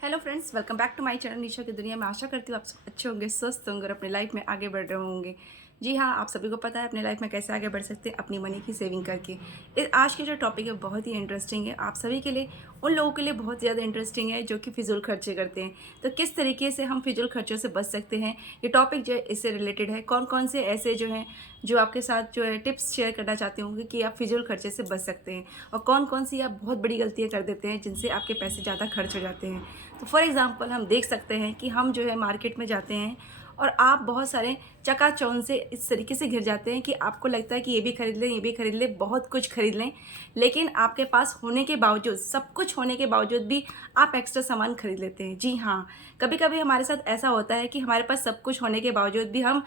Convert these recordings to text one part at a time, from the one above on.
Hello friends, welcome back to my channel Nisha की दुनिया में। आशा करती हूँ आप सब अच्छे होंगे, स्वस्थ होंगे और अपनी लाइफ में आगे बढ़ रहे होंगे। जी हाँ, आप सभी को पता है अपनी लाइफ में कैसे आगे बढ़ सकते हैं अपनी मनी की सेविंग करके। आज की जो टॉपिक है बहुत ही इंटरेस्टिंग है, आप सभी के लिए, उन लोगों के लिए बहुत ज़्यादा इंटरेस्टिंग है जो कि फिजूल खर्चे करते हैं। तो किस तरीके से हम फिजूल खर्चों से बच सकते हैं, ये टॉपिक जो है इससे रिलेटेड है। कौन कौन से ऐसे जो हैं जो आपके साथ जो है टिप्स शेयर करना चाहते होंगे कि आप फिजूल खर्चे से बच सकते हैं, और कौन कौन सी आप बहुत बड़ी गलतियाँ कर देते हैं जिनसे आपके पैसे ज़्यादा खर्च हो जाते हैं। तो फॉर एग्ज़ाम्पल हम देख सकते हैं कि हम जो है मार्केट में जाते हैं और आप बहुत सारे चकाचौंध से इस तरीके से घिर जाते हैं कि आपको लगता है कि ये भी खरीद लें, ये भी खरीद लें, बहुत कुछ खरीद लें। लेकिन आपके पास होने के बावजूद, सब कुछ होने के बावजूद भी आप एक्स्ट्रा सामान खरीद लेते हैं। जी हाँ, कभी कभी हमारे साथ ऐसा होता है कि हमारे पास सब कुछ होने के बावजूद भी हम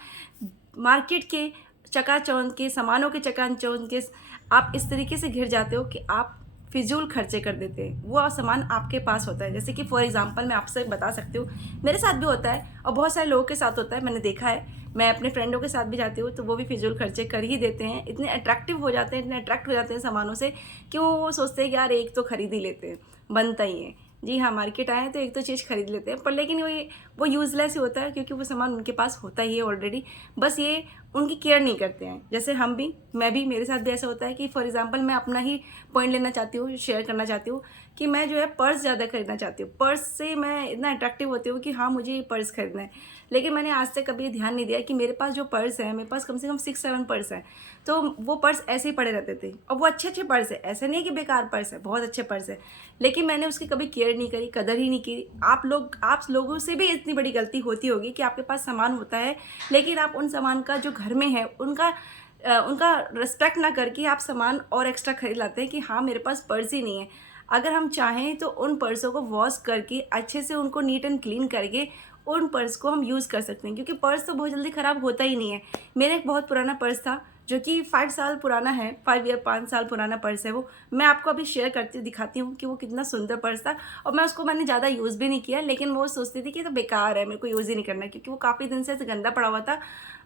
मार्केट के चकाचौंध के सामानों के चकाचौंध के आप इस तरीके से घिर जाते हो कि आप फिजूल खर्चे कर देते हैं। वो सामान आपके पास होता है, जैसे कि फॉर एग्जांपल मैं आपसे बता सकती हूँ, मेरे साथ भी होता है और बहुत सारे लोगों के साथ होता है, मैंने देखा है। मैं अपने फ्रेंडों के साथ भी जाती हूँ तो वो भी फिजूल खर्चे कर ही देते हैं। इतने अट्रैक्टिव हो जाते हैं, इतने अट्रैक्ट हो जाते हैं सामानों से कि वो सोचते हैं कि यार एक तो खरीद ही लेते हैं, बनता ही है। जी हाँ, मार्केट आए हैं तो एक तो चीज़ खरीद लेते हैं, पर लेकिन वो यूज़लेस ही होता है क्योंकि वो सामान उनके पास होता ही है ऑलरेडी। बस ये उनकी केयर नहीं करते हैं। जैसे मैं भी, मेरे साथ भी ऐसा होता है कि फॉर एग्जांपल मैं अपना ही पॉइंट लेना चाहती हूँ, शेयर करना चाहती हूँ कि मैं जो है पर्स ज़्यादा खरीदना चाहती हूँ। पर्स से मैं इतना अट्रैक्टिव होती हूँ कि हाँ मुझे ये पर्स खरीदना है। लेकिन मैंने आज तक कभी ध्यान नहीं दिया कि मेरे पास जो पर्स है, मेरे पास कम से कम 6-7 पर्स हैं। तो वो पर्स ऐसे ही पड़े रहते थे और वो अच्छे अच्छे पर्स है, ऐसा नहीं है कि बेकार पर्स है, बहुत अच्छे पर्स है। लेकिन मैंने उसकी कभी केयर नहीं करी, कदर ही नहीं की। आप लोगों से भी इतनी बड़ी गलती होती होगी कि आपके पास सामान होता है लेकिन आप उन सामान का जो घर में है उनका रिस्पेक्ट ना करके आप सामान और एक्स्ट्रा खरीद लाते हैं कि हाँ मेरे पास पर्स ही नहीं है। अगर हम चाहें तो उन पर्सों को वॉश करके अच्छे से उनको नीट एंड क्लीन करके उन पर्स को हम यूज़ कर सकते हैं, क्योंकि पर्स तो बहुत जल्दी ख़राब होता ही नहीं है। मेरा एक बहुत पुराना पर्स था जो कि 5 साल पुराना है, 5 साल पुराना पर्स है वो। मैं आपको अभी शेयर करती दिखाती हूँ कि वो कितना सुंदर पर्स था। और मैंने ज़्यादा यूज़ भी नहीं किया, लेकिन वो सोचती थी कि ये तो बेकार है, मेरे को यूज़ ही नहीं करना, क्योंकि वो काफ़ी दिन से गंदा पड़ा हुआ था।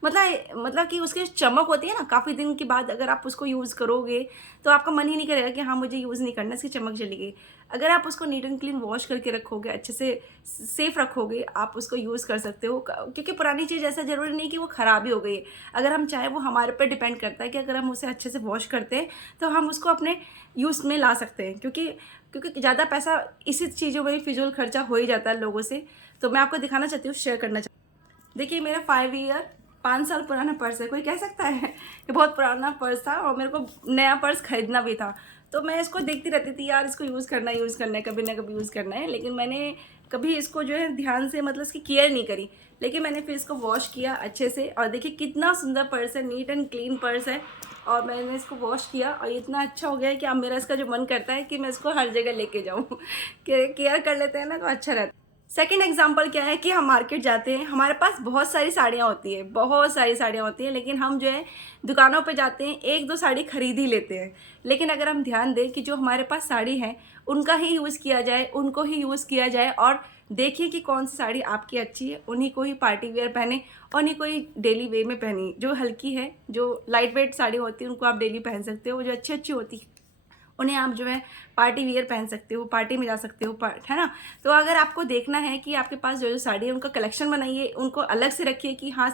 मतलब कि उसकी चमक होती है ना, काफ़ी दिन के बाद अगर आप उसको यूज़ करोगे तो आपका मन ही नहीं करेगा कि हाँ मुझे यूज़ नहीं करना, इसकी चमक चली गई। अगर आप उसको नीट एंड क्लीन वॉश करके रखोगे, अच्छे से सेफ रखोगे, आप उसको यूज़ कर सकते हो। क्योंकि पुरानी चीज़ ऐसा ज़रूरी नहीं कि वो ख़राब ही हो गई है। अगर हम चाहें, वो हमारे पर डिपेंड करता है कि अगर हम उसे अच्छे से वॉश करते हैं तो हम उसको अपने यूज़ में ला सकते हैं। क्योंकि ज़्यादा पैसा इसी चीज़ों में ही फिजूल खर्चा हो ही जाता है लोगों से। तो मैं आपको दिखाना चाहती हूँ, शेयर करना चाहती हूँ। देखिए, मेरा 5 साल पुराना पर्स है। कोई कह सकता है ये बहुत पुराना पर्स था और मेरे को नया पर्स खरीदना भी था। तो मैं इसको देखती रहती थी, यार इसको यूज़ करना है, कभी ना कभी यूज़ करना है। लेकिन मैंने कभी इसको जो है ध्यान से, मतलब इसकी केयर नहीं करी। लेकिन मैंने फिर इसको वॉश किया अच्छे से और देखिए कितना सुंदर पर्स है, नीट एंड क्लीन पर्स है। और मैंने इसको वॉश किया और ये इतना अच्छा हो गया है कि अब मेरा इसका जो मन करता है कि मैं इसको हर जगह लेके जाऊँ। केयर कर लेते हैं ना तो अच्छा रहता है। सेकंड एग्जांपल क्या है कि हम मार्केट जाते हैं, हमारे पास बहुत सारी साड़ियाँ होती है, बहुत सारी साड़ियाँ होती हैं, लेकिन हम जो है दुकानों पे जाते हैं, एक दो साड़ी खरीद ही लेते हैं। लेकिन अगर हम ध्यान दें कि जो हमारे पास साड़ी है उनका ही यूज़ किया जाए, उनको ही यूज़ किया जाए, और देखिए कि कौन सी साड़ी आपकी अच्छी है, उन्हीं को ही पार्टी वेयर पहने और उन्हीं को ही डेली वेयर में पहनी। जो हल्की है, जो लाइट वेट साड़ी होती है, उनको आप डेली पहन सकते हो। जो अच्छी अच्छी होती है उन्हें आप जो है पार्टी वियर पहन सकते हो, पार्टी में जा सकते हो, है ना। तो अगर आपको देखना है कि आपके पास जो जो साड़ी है उनका कलेक्शन बनाइए, उनको अलग से रखिए कि हाँ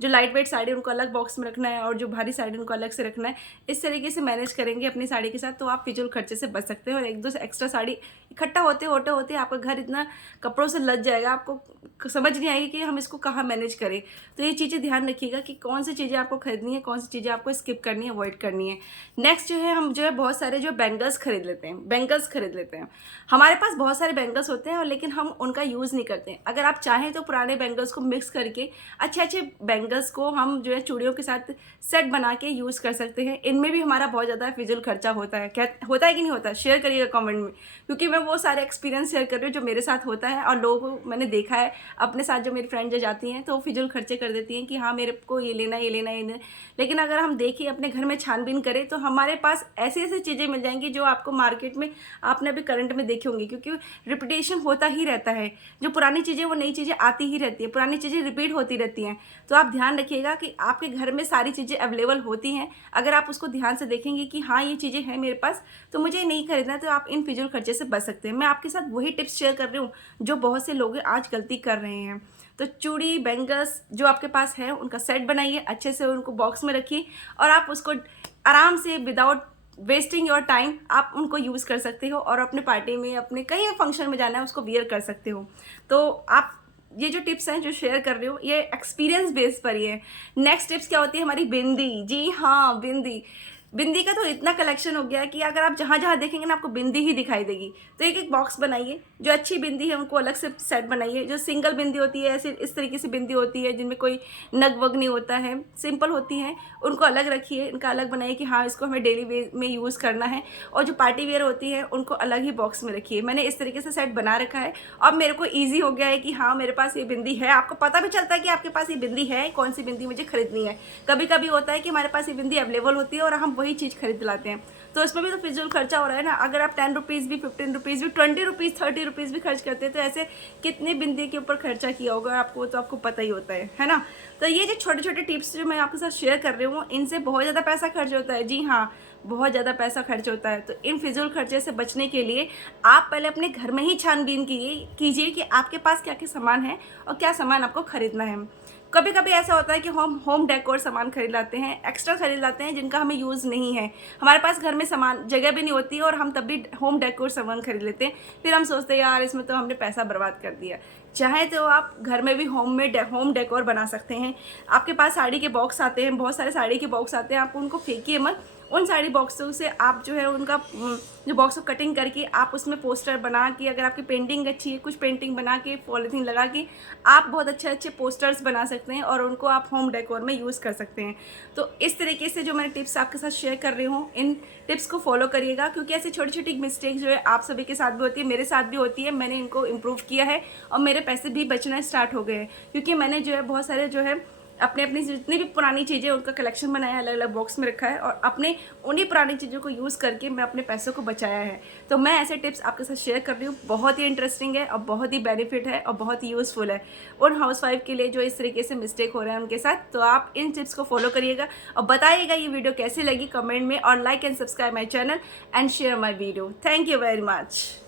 जो लाइट वेट साड़ी उनको अलग बॉक्स में रखना है और जो भारी साड़ी उनको अलग से रखना है। इस तरीके से मैनेज करेंगे अपनी साड़ी के साथ तो आप फिजूल खर्चे से बच सकते हो। और एक दो एक्स्ट्रा साड़ी इकट्ठा होते होते होते आपका घर इतना कपड़ों से लद जाएगा, आपको समझ नहीं आएगी कि हम इसको कहाँ मैनेज करें। तो ये चीज़ें ध्यान रखिएगा कि कौन सी चीज़ें आपको खरीदनी है, कौन सी चीज़ें आपको स्किप करनी है, अवॉइड करनी है। नेक्स्ट जो है, हम जो है बहुत सारे जो बैंगल्स खरीद लेते हैं। हमारे पास बहुत सारे बैंगल्स होते हैं और लेकिन हम उनका यूज़ नहीं करते हैं। अगर आप चाहें तो पुराने बैंगल्स को मिक्स करके अच्छे अच्छे बैंगल्स को हम जो है चूड़ियों के साथ सेट बना के यूज़ कर सकते हैं। इनमें भी हमारा बहुत ज़्यादा फिजूल खर्चा होता है। क्या होता है कि नहीं होता, शेयर करिएगा कमेंट में, क्योंकि मैं वो सारे एक्सपीरियंस शेयर कर रही हूँ जो मेरे साथ होता है और लोगों को मैंने देखा है अपने साथ। जो मेरी फ्रेंड जो जाती हैं तो वो फिजूल खर्चे कर देती हैं कि हाँ मेरे को ये लेना, ये लेना, ये लेना। लेकिन अगर हम देखें, अपने घर में छानबीन करें तो हमारे पास ऐसी ऐसी चीज़ें मिल जाएंगी जाएंगे जो आपको मार्केट में आपने अभी करंट में देखे होंगे, क्योंकि रिपीटेशन होता ही रहता है। जो पुरानी चीज़ें वो नई चीज़ें आती ही रहती है, पुरानी चीज़ें रिपीट होती रहती हैं। तो आप ध्यान रखिएगा कि आपके घर में सारी चीज़ें अवेलेबल होती हैं। अगर आप उसको ध्यान से देखेंगे कि हाँ ये चीज़ें हैं मेरे पास, तो मुझे नहीं खरीदना है, तो आप इन फिजूल खर्चे से बच सकते हैं। मैं आपके साथ वही टिप्स शेयर कर रही हूँ जो बहुत से लोग आज गलती कर रहे हैं। तो चूड़ी बैंगल्स जो आपके पास है उनका सेट बनाइए, अच्छे से उनको बॉक्स में रखिए और आप उसको आराम से विदाउट वेस्टिंग योर टाइम आप उनको यूज़ कर सकते हो और अपने पार्टी में, अपने कहीं फंक्शन में जाना है उसको वियर कर सकते हो। तो आप ये जो टिप्स हैं जो शेयर कर रहे हो ये एक्सपीरियंस बेस पर ही है। नेक्स्ट टिप्स क्या होती है हमारी? बिंदी। जी हाँ, बिंदी। बिंदी का तो इतना कलेक्शन हो गया है कि अगर आप जहाँ जहाँ देखेंगे ना आपको बिंदी ही दिखाई देगी। तो एक एक बॉक्स बनाइए, जो अच्छी बिंदी है उनको अलग से सेट बनाइए। जो सिंगल बिंदी होती है ऐसे इस तरीके से बिंदी होती है जिनमें कोई नग वग नहीं होता है, सिंपल होती हैं, उनको अलग रखिए, इनका अलग बनाइए कि हाँ इसको हमें डेली वेयर में यूज़ करना है। और जो पार्टी वेयर होती है उनको अलग ही बॉक्स में रखिए। मैंने इस तरीके से सेट बना रखा है। अब मेरे को ईजी हो गया है कि हाँ मेरे पास ये बिंदी है। आपको पता भी चलता है कि आपके पास ये बिंदी है, कौन सी बिंदी मुझे खरीदनी है। कभी कभी होता है कि हमारे पास ये बिंदी अवेलेबल होती है और हम वही चीज़ खरीद लाते हैं, तो इसमें भी तो फिजूल खर्चा हो रहा है ना। अगर आप 10 रुपीज़ भी, 15 रुपीज़ भी, 20 रुपीज़, 30 रुपीज़ भी खर्च करते हैं तो ऐसे कितने बिंदी के ऊपर खर्चा किया होगा आपको, तो आपको पता ही होता है ना। तो ये जो छोटे छोटे टिप्स जो मैं आपके साथ शेयर कर रही हूँ इनसे बहुत ज़्यादा पैसा खर्च होता है। जी हाँ, बहुत ज़्यादा पैसा खर्च होता है। तो इन फिजूल खर्चे से बचने के लिए आप पहले अपने घर में ही छानबीन कीजिए कि आपके पास क्या क्या सामान है और क्या सामान आपको खरीदना है। कभी कभी ऐसा होता है कि हम होम डेकोर सामान खरीद लाते हैं, एक्स्ट्रा खरीद लाते हैं जिनका हमें यूज़ नहीं है। हमारे पास घर में सामान जगह भी नहीं होती है और हम तब भी होम डेकोर सामान खरीद लेते हैं। फिर हम सोचते हैं यार इसमें तो हमने पैसा बर्बाद कर दिया। चाहे तो आप घर में भी होम डेकोर बना सकते हैं। आपके पास साड़ी के बॉक्स आते हैं, बहुत सारे साड़ी के बॉक्स आते हैं, आप उनको फेंकिए मत। उन साड़ी बॉक्सों से आप जो है उनका जो बॉक्स को कटिंग करके आप उसमें पोस्टर बना के, अगर आपकी पेंटिंग अच्छी है, कुछ पेंटिंग बना के पॉलीथीन लगा के आप बहुत अच्छे अच्छे पोस्टर्स बना सकते हैं और उनको आप होम डेकोर में यूज़ कर सकते हैं। तो इस तरीके से जो मैंने टिप्स आपके साथ शेयर कर रही हूँ इन टिप्स को फॉलो करिएगा, क्योंकि ऐसी छोटी छोटी मिस्टेक जो है आप सभी के साथ भी होती है, मेरे साथ भी होती है। मैंने इनको इम्प्रूव किया है और मेरे पैसे भी बचना स्टार्ट हो गए हैं, क्योंकि मैंने जो है बहुत सारे जो है अपने अपनी जितनी भी पुरानी चीज़ें उनका कलेक्शन बनाया है, अलग अलग बॉक्स में रखा है और अपने उन्हीं पुरानी चीज़ों को यूज़ करके मैं अपने पैसों को बचाया है। तो मैं ऐसे टिप्स आपके साथ शेयर कर रही हूँ, बहुत ही इंटरेस्टिंग है और बहुत ही बेनिफिट है और बहुत ही यूज़फुल है उन हाउसवाइफ के लिए जो इस तरीके से मिस्टेक हो रहा है उनके साथ। तो आप इन टिप्स को फॉलो करिएगा और बताइएगा ये वीडियो कैसी लगी कमेंट में, और like and subscribe my channel and share my video. Thank you very much.